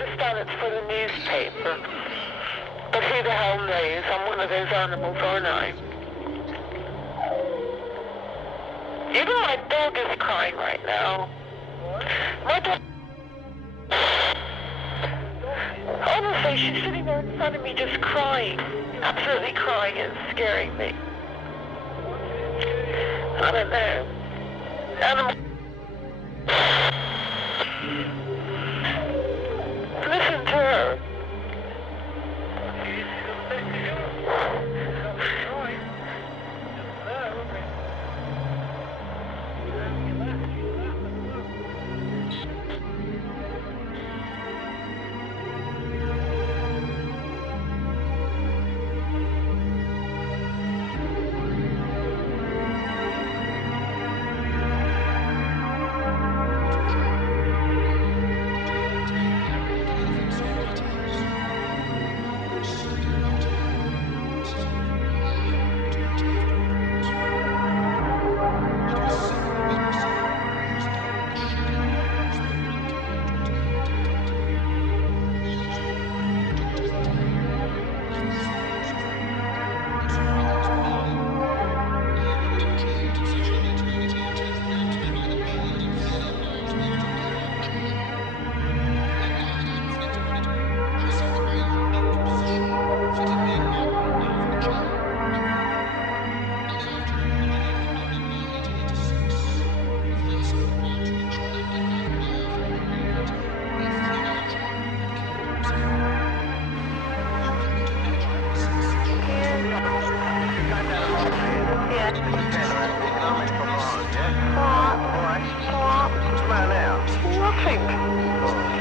understand it's for the newspaper. But who the hell knows? I'm one of those animals, aren't I? Even my dog is crying right now. My dog... Honestly, she's sitting there in front of me just crying. Absolutely crying and scaring me. I don't know. Animals... Listen to her.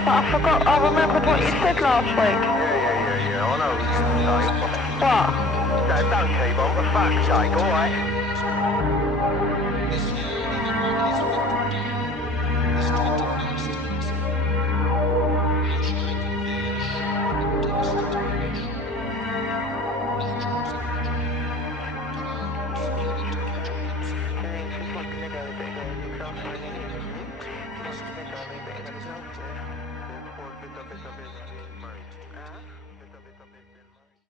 I forgot, I remembered what you said last week. Yeah, I know what you were saying. What? Don't keep on, for fuck's sake, alright?